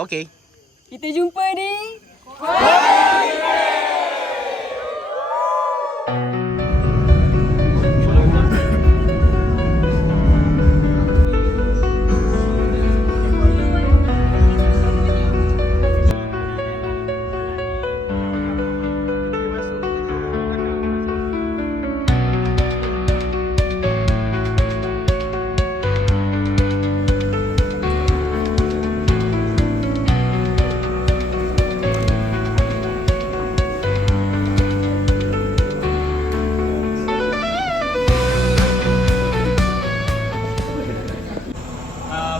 Okey. Kita jumpa di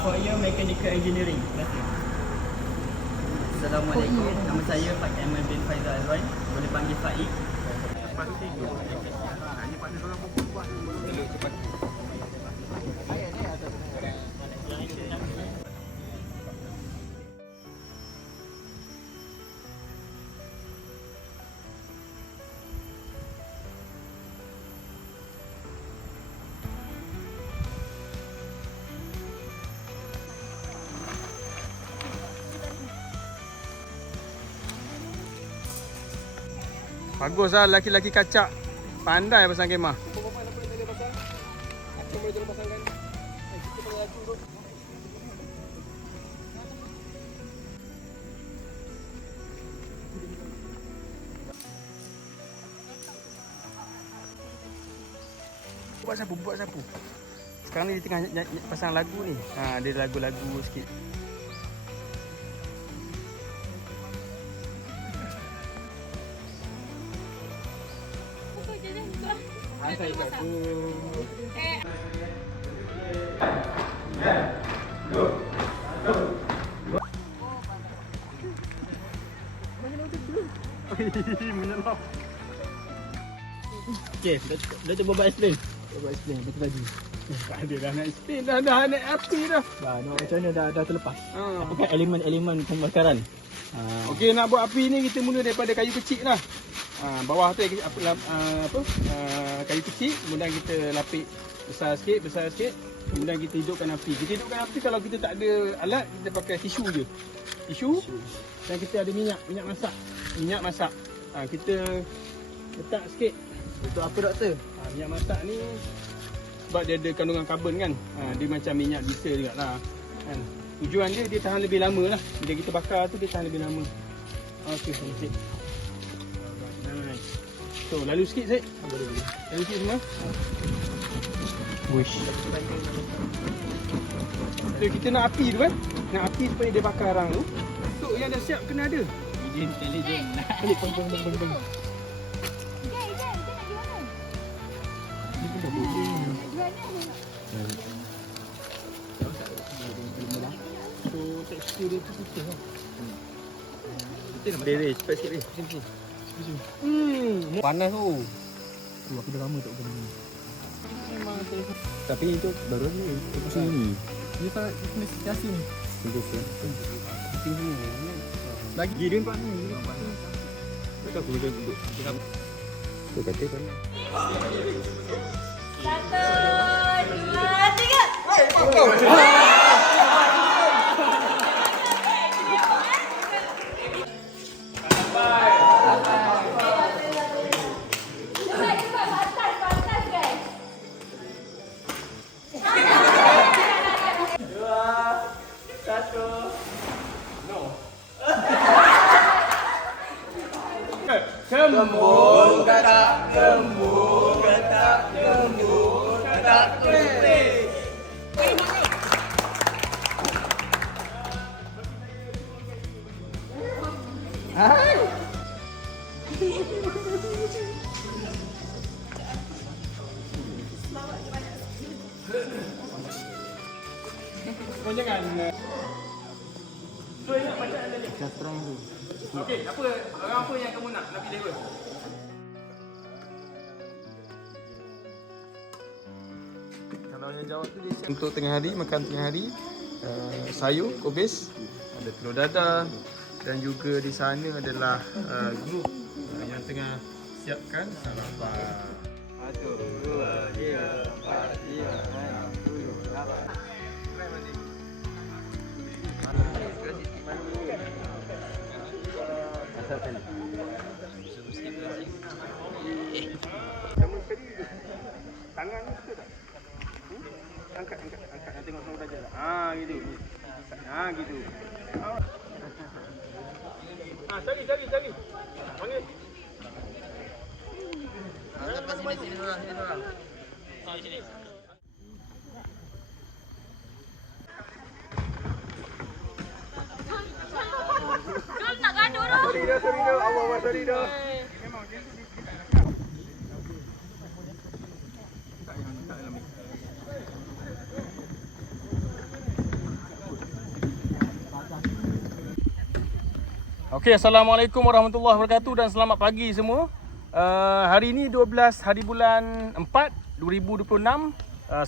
for year Mechanical Engineering. Assalamualaikum. Nama saya Pak Kamal bin Faizal Azwan. Boleh panggil Faik. Baguslah lelaki-lelaki kacak. Pandai pasang kemah. Buat sapu. Sekarang ni dia tengah pasang lagu ni. Dia lagu-lagu sikit. saya bagus. Menyelam. Okey, dah cuba buat explain. Buat explain betul tadi. Tak ada dah nak explain dah naik api dah. Dah, macam mana dah terlepas. Apakah elemen-elemen pembakaran? Okey, nak buat api ni kita mula daripada kayu kecil lah. Bawah tu kayu kecil, kemudian kita lapik besar sikit. Kemudian kita hidupkan api. Kita hidupkan api kalau kita tak ada alat, kita pakai tisu je. Tisu. Dan kita ada minyak masak. Kita letak sikit. Untuk apa doktor? Minyak masak ni sebab dia ada kandungan karbon kan. Dia macam minyak diesel jugaklah. Kan. Tujuan dia tahan lebih lama lah. Bila kita bakar tu dia tahan lebih lama. Okey, sikit. Nice. So, lalu sikit Syed. Boleh. Lalu sikit semua. Wish. So, kita nak api tu kan. Nak api supaya dia bakar arang tu. Tok yang dah siap kena ada. Intelligent. Balik bang. So, tekstur dia tu putih lah. Beres, cepat sikit. Panas tu. Aku dah lama tak benda ni. Memang telefon. Tapi itu baru ni, pasal ni. Dia tak kena biasa ni. Tunggu saya. Penting semua. Lagi dia nampak ni. Tak aku dah duduk. Tu kata kan. 1, 2, 3. Kembung kata kembung kata kuih. Hai. Kau jangan. Tu ingat macam ada ni. Terang tu. Okey, orang apa yang kamu nak pilih apa? Kalau yang jawab tu dia siap. Untuk tengah hari, makan tengah hari, sayur, kubis, ada telur dadah dan juga di sana adalah grup yang tengah siapkan sarapan. 1, 2, 3, 4, 5, 6, 7, 8. Tangan ni betul tak? Angkat nak tengok sama belajar tak? Gitu. Gitu. Cari. Panggil. Sini orang. Sini. Jom nak gaduh tu. Sorry dah. Awak sorry dah. Okey, Assalamualaikum warahmatullahi wabarakatuh dan selamat pagi semua. Hari ini 12 hari bulan 4 2026.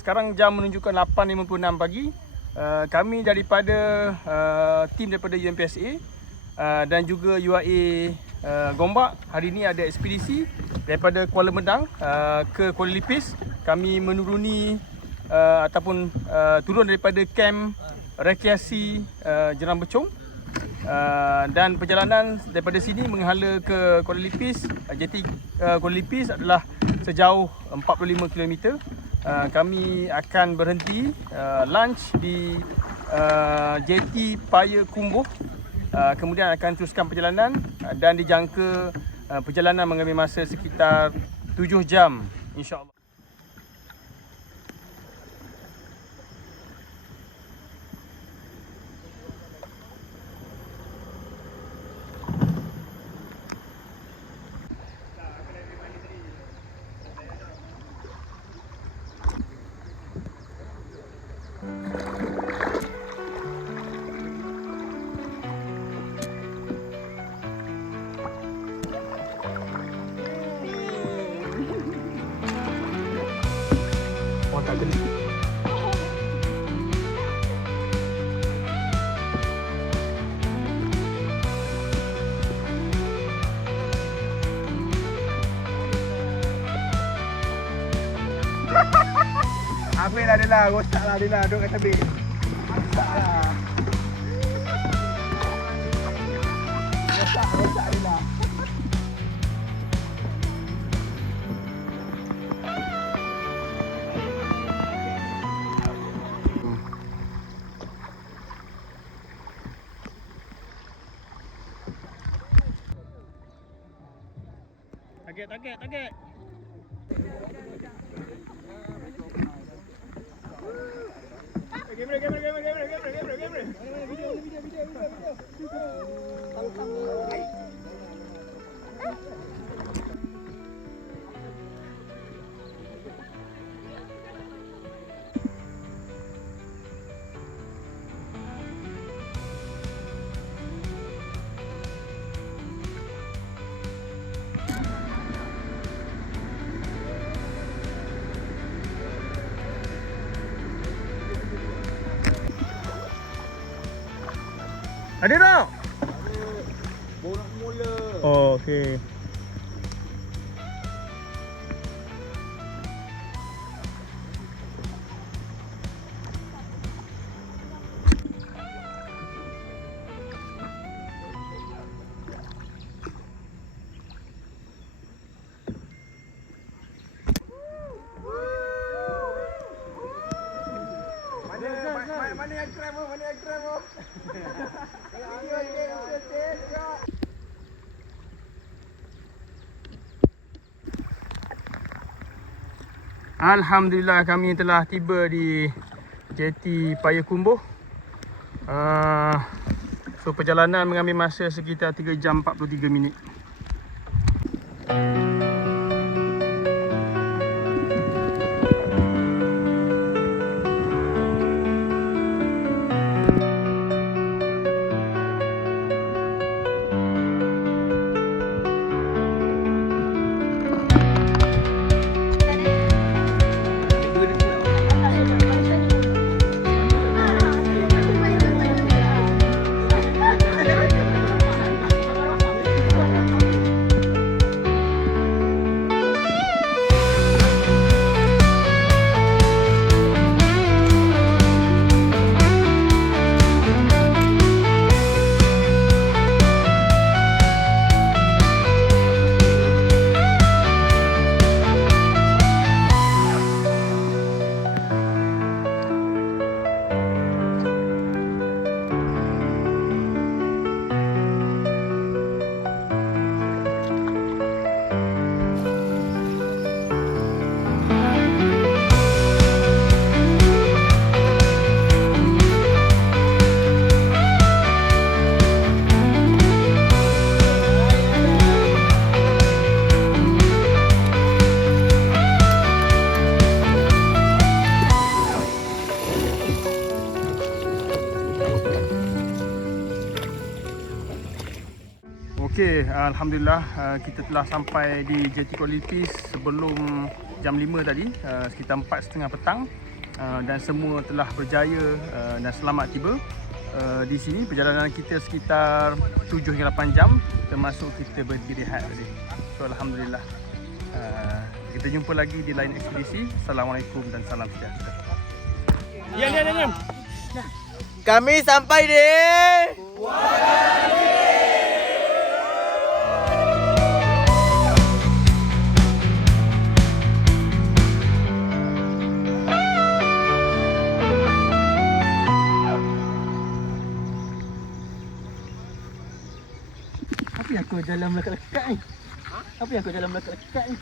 Sekarang jam menunjukkan 8.56 pagi. Kami daripada tim daripada UMPSA dan juga UIA Gombak hari ini ada ekspedisi daripada Kuala Medang ke Kuala Lipis. Kami menuruni ataupun turun daripada kem rekreasi Jerang Becong. Dan perjalanan daripada sini menghala ke Kuala Lipis. Jeti Kuala Lipis adalah sejauh 45 km. Kami akan berhenti lunch di Jeti Paya Kumbuh. Kemudian akan teruskan perjalanan dan dijangka perjalanan mengambil masa sekitar 7 jam insya-Allah. Tak geli. Habis lah dia lah, rosak lah dia lah, duduk kat tepi. Rosak lah. Rosak dia lah. Target. Kamera. Ada tak? Borak mula. Oh, okey. Mana yang keren tu? Alhamdulillah kami telah tiba di Jeti Paya Kumbuh. So perjalanan mengambil masa sekitar 3 jam 43 minit. Okey, alhamdulillah kita telah sampai di Jeti Kuala Lipis sebelum jam 5 tadi, sekitar 4:30 petang, dan semua telah berjaya dan selamat tiba. Di sini perjalanan kita sekitar 7 hingga 8 jam, termasuk kita berhenti rehat tadi. So alhamdulillah. Kita jumpa lagi di lain ekspedisi. Assalamualaikum dan salam sejahtera. Diam. Kami sampai di Apa yang kau dalam lekat-lekat ni? Apa yang kau dalam lekat-lekat ni?